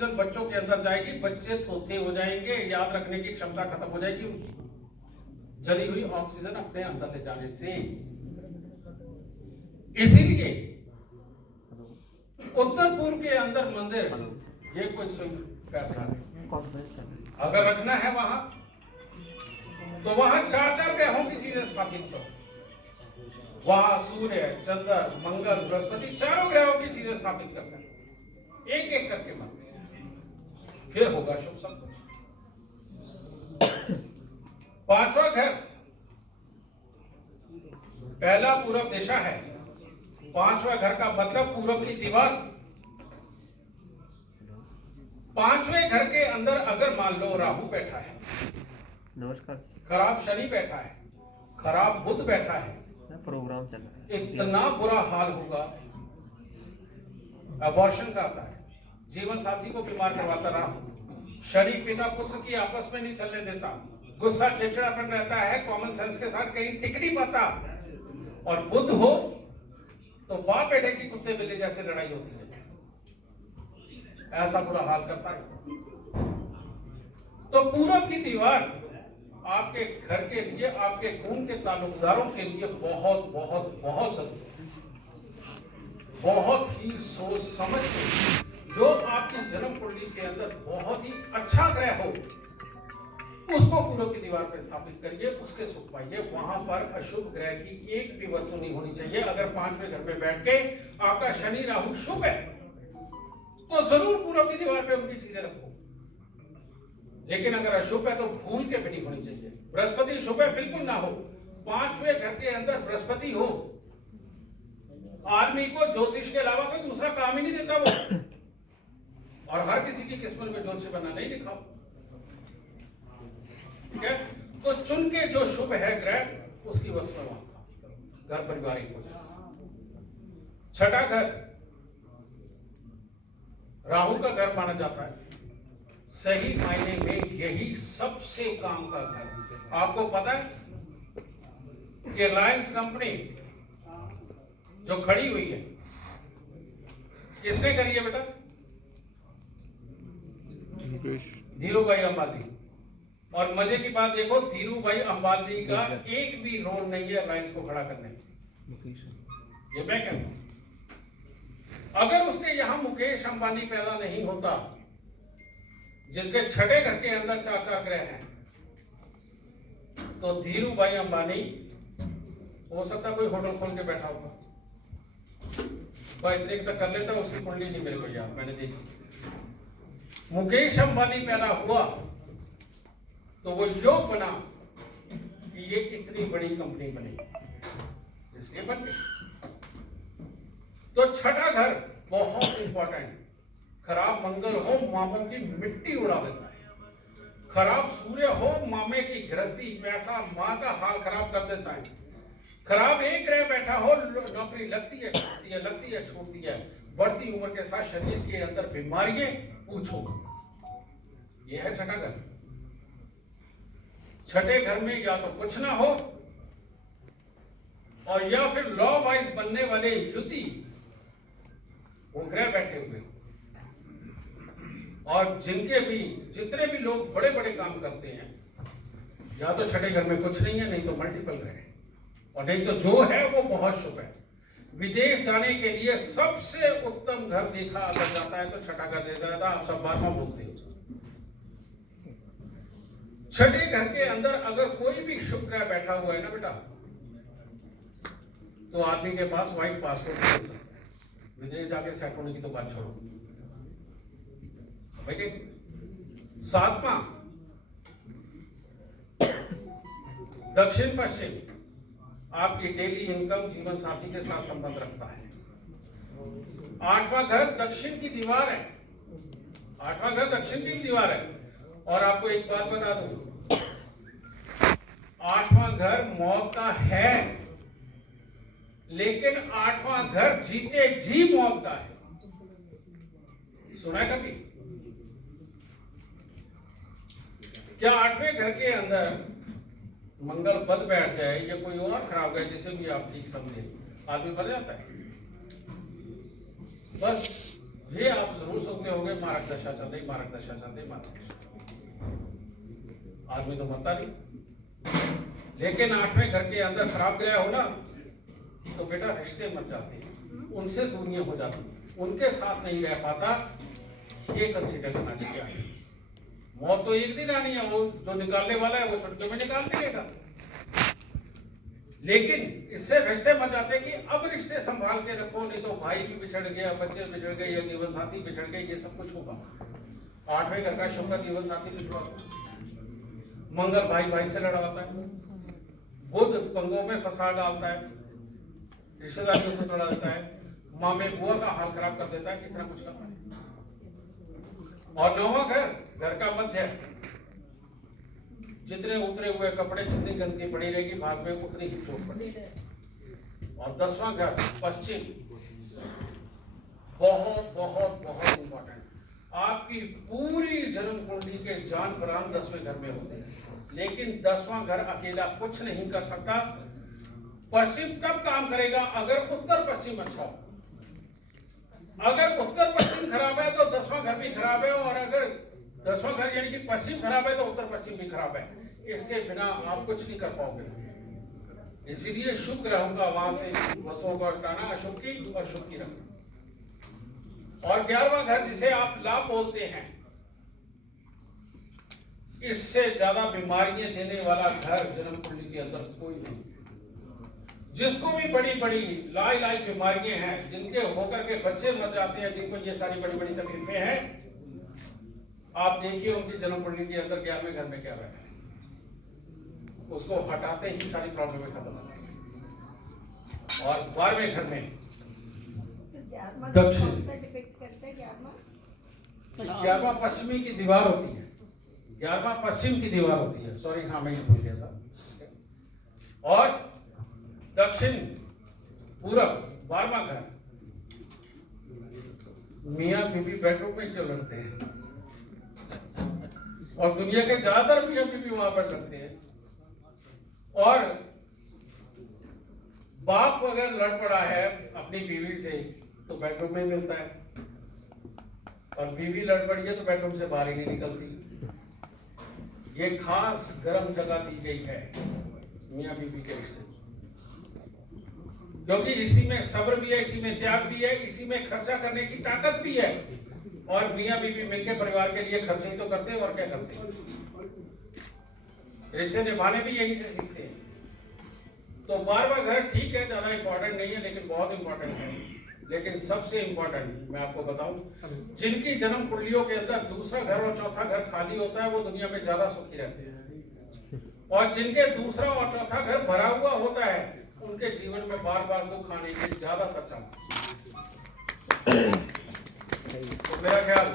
Oxygen बच्चों के अंदर जाएगी, बच्चे थोथे हो जाएंगे, याद रखने की क्षमता खत्म हो जाएगी उनकी, जली हुई ऑक्सीजन अपने अंदर ले जाने से। इसीलिए उत्तर पूर्व के अंदर मंदिर, ये कोई पैसा नहीं। अगर रखना है वहां तो वहां 4-4 ग्रहों की चीजें स्थापित करो। वहां सूर्य, चंद्र, मंगल, बृहस्पति, चारों ग्रहों की चीजें स्थापित करते हैं, एक एक करके मंदिर, फिर होगा शुभ सब कुछ। 5वां घर, पहला पूरब दिशा है, 5वां घर का मतलब पूरब की दीवार। 5वें घर के अंदर अगर मान लो राहु बैठा है, नमस्कार, खराब शनि बैठा है, खराब बुध बैठा है, प्रोग्राम चल रहा है, इतना बुरा हाल होगा, अबॉर्शन का आता है, जीवन साथी को बीमार करवाता राहु। शनि पिता पुत्र की आपस में नहीं चलने देता, गुस्सा चिड़चिड़ापन रहता है, कॉमन सेंस के साथ कहीं टिक नहीं पाता। और बुध हो तो बाप बेटे की कुत्ते बिल्ली जैसे लड़ाई होती है, ऐसा बुरा हाल करता है। तो पूरब की दीवार आपके घर के लिए, आपके खून के ताल्लुकदारों के लिए बहुत बहुत बहुत जरूरी है। बहुत ही सोच समझ के, जो आपकी जन्म कुंडली के अंदर बहुत ही अच्छा ग्रह हो, उसको पूरब की दीवार पर स्थापित करिए, उसके सुख पाइए। वहां पर अशुभ ग्रह की एक भी वस्तु नहीं होनी चाहिए। अगर 5वें घर पे बैठ के आपका शनि राहु शुभ है तो जरूर पूरब की दीवार पे उनकी चीजें रखो, लेकिन अगर अशुभ है तो भूल के भी नहीं होनी चाहिए। बृहस्पति शुभ है, बिल्कुल ना हो। 5वें घर के अंदर बृहस्पति हो, आदमी को ज्योतिष के अलावा कोई दूसरा काम ही नहीं देता वो। और हर किसी की किस्मत में ज्योतिष बनना नहीं लिखा, ठीक है। तो चुन के जो शुभ है ग्रह, उसकी वस्तु वहां घर पारिवारिक हो जाए। 6ठा घर राहु का घर माना जाता है। सही मायने में यही सबसे काम का घर। आपको पता है कि रिलायंस कंपनी जो खड़ी हुई है, किसने करी है बेटा? धीरू भाई अंबानी। और मजे की बात देखो, धीरू भाई अंबानी का एक भी रोल नहीं है रिलायंस को खड़ा करने में, ये मैं कहता हूं। अगर उसके यहां मुकेश अंबानी पैदा नहीं होता, जिसके 6ठे घर के अंदर 4-4 ग्रह हैं, तो धीरू भाई अंबानी हो सकता कोई होटल खोल के बैठा होगा। भाई इतने तक कर लेता, उसकी कुंडली नहीं मेरे को याद, मैंने देखी। मुकेश अंबानी पैदा हुआ तो वो योग बना कि ये इतनी बड़ी कंपनी बनी, इसलिए बन गई। तो 6ठा घर बहुत इंपॉर्टेंट। खराब मंगल हो, मामों की मिट्टी उड़ा देता है। खराब सूर्य हो, मामे की गृहस्थी, पैसा, मां का हाल खराब कर देता है। खराब एक ग्रह बैठा हो, नौकरी लगती है, छूटती है, लगती है, छूटती है। बढ़ती उम्र के साथ शरीर के अंदर बीमारियां पूछो। यह है 6ठा घर। 6ठे घर में या तो कुछ ना हो, और या फिर लॉ वाइज बनने वाले युति वो ग्रह बैठे हुए, और जितने भी लोग बड़े बड़े काम करते हैं, या तो 6ठे घर में कुछ नहीं है, नहीं तो मल्टीपल ग्रह है, और नहीं तो जो है वो बहुत शुभ है। विदेश जाने के लिए सबसे उत्तम घर देखा अगर जाता है तो 6ठा घर देखा जाता है। आप सब 12वां बोलते हो। 6ठे घर के अंदर अगर कोई भी शुभ ग्रह बैठा हुआ है ना बेटा, तो आदमी के पास व्हाइट पासपोर्ट हो सकता है। विदेश जाके सेट होने की तो बात छोड़ो। ठीक है। 7वां दक्षिण पश्चिम आपकी डेली इनकम जीवन साथी के साथ संबंध रखता है। 8वां घर दक्षिण की दीवार है। 8वां घर दक्षिण की दीवार है। और आपको एक बात बता दूं, 8वां घर मौत का है, लेकिन 8वां घर जीते जी मौत का है। सुना है कभी? क्या 8वें घर के अंदर मंगल बद बैठ जाए या कोई और खराब है, जिसे भी आप ठीक समझे, आदमी मर जाता है? बस ये आप जरूर सुनते होंगे, मारक दशा चल रही, मारक दशा चल रही, मारक दशा। आदमी तो मरता नहीं, लेकिन 8वें घर के अंदर खराब गया हो ना, तो बेटा रिश्ते मर जाते हैं, उनसे दूरियां हो जाती हैं, उनके साथ नहीं रह पाता। ये कंसीडर करना चाहिए। मौत तो एक दिन आनी है, वो जो निकालने वाला है वो छुट्टियों में निकाल देगा, लेकिन इससे रिश्ते मर जाते हैं कि अब रिश्ते संभाल के रखो, नहीं तो भाई भी बिछड़ गया, बच्चे बिछड़ गए, या जीवन साथी बिछड़ गए, ये सब कुछ होगा। 8वें घर का शुभ का जीवन साथी बिछड़ा, मंगल भाई भाई से लड़ाता है, बुध पंगों में फंसा डालता है, रिश्तेदारों से लड़ा देता है, माँ में बुआ का हाल खराब कर देता है, इतना कुछ करता है। और 9वां घर का मध्य, जितने उतरे हुए कपड़े, जितनी गंदगी पड़ी रहेगी, भाग में उतनी ही चोट पड़ेगी। और 10वां घर पश्चिम, बहुत बहुत बहुत इंपॉर्टेंट। आपकी पूरी जन्म कुंडली के जान प्राण 10वें घर में होते हैं, लेकिन 10वां घर अकेला कुछ नहीं कर सकता। पश्चिम तब काम करेगा अगर उत्तर पश्चिम अच्छा हो। अगर उत्तर पश्चिम खराब है तो 10वां घर भी खराब है, और अगर 10वां घर यानी कि पश्चिम खराब है तो उत्तर पश्चिम भी खराब है। इसके बिना आप कुछ नहीं कर पाओगे। इसीलिए शुभ ग्रहों का वहां से वस्तुओं को हटाना, अशुभ की और शुभ की रखना। और 11वां घर जिसे आप लाभ बोलते हैं, इससे ज्यादा बीमारियां देने वाला घर जन्म कुंडली के अंदर कोई नहीं। जिसको भी बड़ी बड़ी लाई बीमारियां हैं, जिनके होकर के बच्चे मर जाते हैं, जिनको ये सारी बड़ी बड़ी तकलीफें हैं, आप देखिए उनकी जन्म कुंडली के अंदर 11वें घर में क्या बैठा है, उसको हटाते ही सारी प्रॉब्लम खत्म हो जाएगी। और 12वें घर में दक्षिण, 11वां पश्चिमी की दीवार होती है, 11वां पश्चिम की दीवार होती है, सॉरी, हाँ मैं ये भूल गया था। और दक्षिण पूरब 12वां घर, मियां बीबी बेडरूम में क्यों लड़ते हैं, और दुनिया के ज्यादातर मियां बीबी वहां पर लड़ते हैं। और बाप अगर लड़ पड़ा है अपनी बीवी से तो बेडरूम में मिलता है, और बीवी लड़ पड़ी है तो बेडरूम से बाहर ही नहीं निकलती। ये खास गर्म जगह दी गई है मियां बीवी के रिश्ते, क्योंकि इसी में सब्र भी है, इसी में त्याग भी है, इसी में खर्चा करने की ताकत भी है। और मियां बीवी मिलकर परिवार के लिए खर्चे ही तो करते हैं, और क्या करते हैं, रिश्ते निभाने भी यही से सीखते हैं। तो 12वां घर ठीक है, ज्यादा इंपॉर्टेंट नहीं है, लेकिन बहुत इंपॉर्टेंट है। लेकिन सबसे इंपॉर्टेंट मैं आपको बताऊं, जिनकी जन्म कुंडलियों के अंदर दूसरा घर और चौथा घर खाली होता है, वो दुनिया में ज्यादा सुखी रहते हैं। और जिनके दूसरा और चौथा घर भरा हुआ होता है, उनके जीवन में बार बार दुख आने के ज्यादातर चांसेस। तो मेरा ख्याल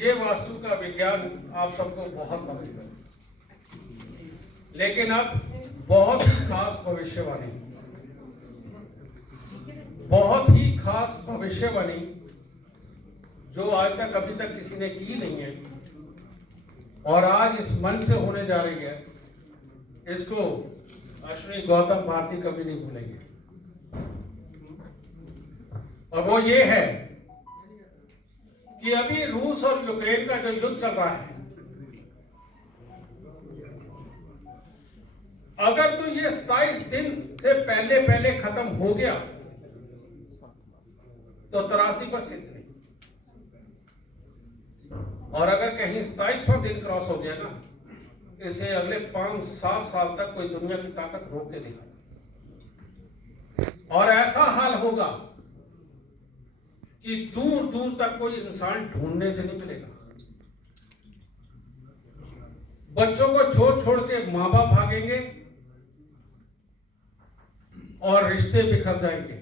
ये वास्तु का विज्ञान आप सबको बहुत मदद करे। लेकिन अब बहुत ही खास भविष्यवाणी, बहुत ही खास भविष्यवाणी जो आज तक अभी तक किसी ने की नहीं है, और आज इस मन से होने जा रही है, इसको अश्विनी गौतम भारती कभी नहीं भूलेंगे। और वो ये है कि अभी रूस और यूक्रेन का जो युद्ध चल रहा है, अगर तो ये 27 दिन से पहले खत्म हो गया तो त्रासदी पर सिद्ध नहीं, और अगर कहीं 27वां दिन क्रॉस हो गया ना, इसे अगले 5-7 साल तक कोई दुनिया की ताकत रोक के दिखा। और ऐसा हाल होगा कि दूर दूर तक कोई इंसान ढूंढने से नहीं मिलेगा। बच्चों को छोड़ छोड़ के मां बाप भागेंगे, और रिश्ते बिखर जाएंगे।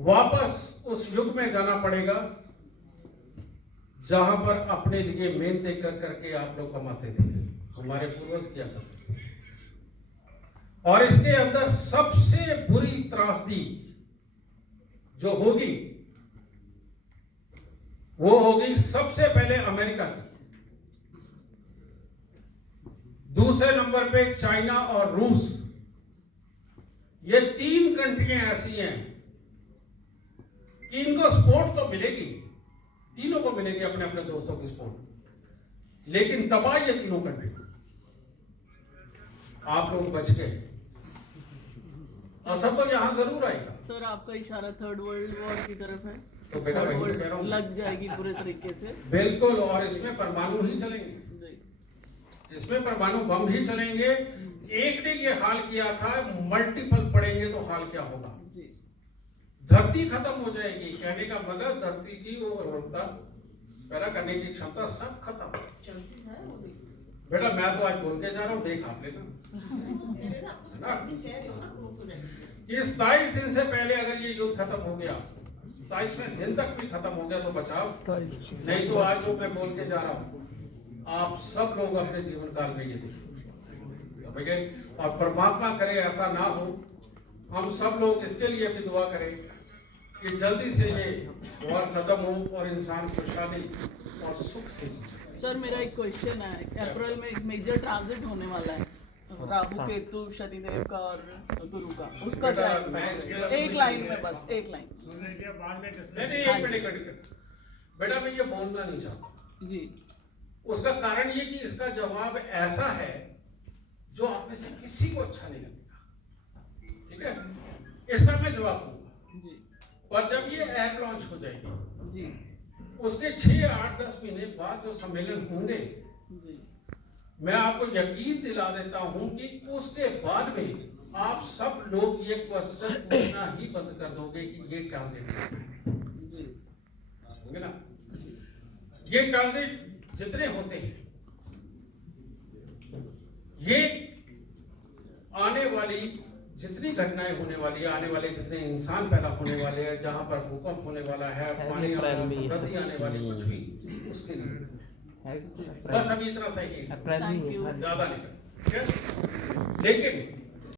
वापस उस युग में जाना पड़ेगा जहां पर अपने लिए मेहनत कर करके आप लोग कमाते थे, हमारे पूर्वज किया करते थे। और इसके अंदर सबसे बुरी त्रासदी जो होगी, वो होगी सबसे पहले अमेरिका की, दूसरे नंबर पे चाइना और रूस। ये 3 कंट्रियां ऐसी हैं कि इनको सपोर्ट तो मिलेगी, तीनों को मिलेगी अपने अपने दोस्तों की सपोर्ट, लेकिन तबाह ये तीनों कर देगा। आप लोग बच गए, असर तो यहां जरूर आएगा। सर आपका इशारा थर्ड वर्ल्ड वॉर की तरफ है, तो बेटा थर्ड वही तो कह रहा वर्ल्ड हूं। लग जाएगी पूरे तरीके से। बिल्कुल, और इसमें परमाणु ही चलेंगे, जी इसमें परमाणु बम ही चलेंगे। एक ने ये हाल किया था, मल्टीपल पड़ेंगे तो हाल क्या होगा। जी धरती खत्म हो जाएगी, कहने का मतलब धरती की उर्वरता पैदा करने की क्षमता सब खत्म। बेटा मैं तो आज बोल के जा रहा हूँ, देख आप लेना। ये 27 दिन से पहले अगर ये युद्ध खत्म हो गया, 27वें दिन तक भी खत्म हो गया तो बचाव, नहीं तो आज जो मैं बोल के जा रहा हूँ आप सब लोग अपने जीवन काल में ये देखेंगे। और परमात्मा करे ऐसा ना हो, हम सब लोग इसके लिए भी दुआ करें कि जल्दी से ये वॉर खत्म हो और इंसान खुशहाली और सुख से जी सके। सर मेरा एक क्वेश्चन है, अप्रैल में एक मेजर ट्रांजिट होने वाला है, राहु केतु शनिदेव का और गुरु का, उसका क्या है? एक लाइन में बस, एक लाइन। नहीं एक मिनट बेटा, मैं ये बोलना नहीं चाहता जी उसका कारण ये कि इसका जवाब ऐसा है जो आप में से किसी को अच्छा नहीं लगेगा, ठीक है। इसका मैं जवाब दूंगा जी और जब ये ऐप लॉन्च हो जाएगी जी उसके 6, 8, 10 महीने बाद जो सम्मेलन होंगे, जी मैं आपको यकीन दिला देता हूं कि उसके बाद में आप सब लोग ये क्वेश्चन पूछना ही बंद कर दोगे कि ये ट्रांजिट जी होंगे ना। ये ट्रांजिट जितने होते हैं ये आने वाली जितनी घटनाएं होने वाली है, आने वाले जितने इंसान पैदा होने वाले हैं, जहां पर भूकंप होने वाला है, पानी समृद्धि आने वाली, कुछ भी उसके लिए बस अभी इतना सही है, थैंक यू। ज्यादा नहीं, ठीक है। लेकिन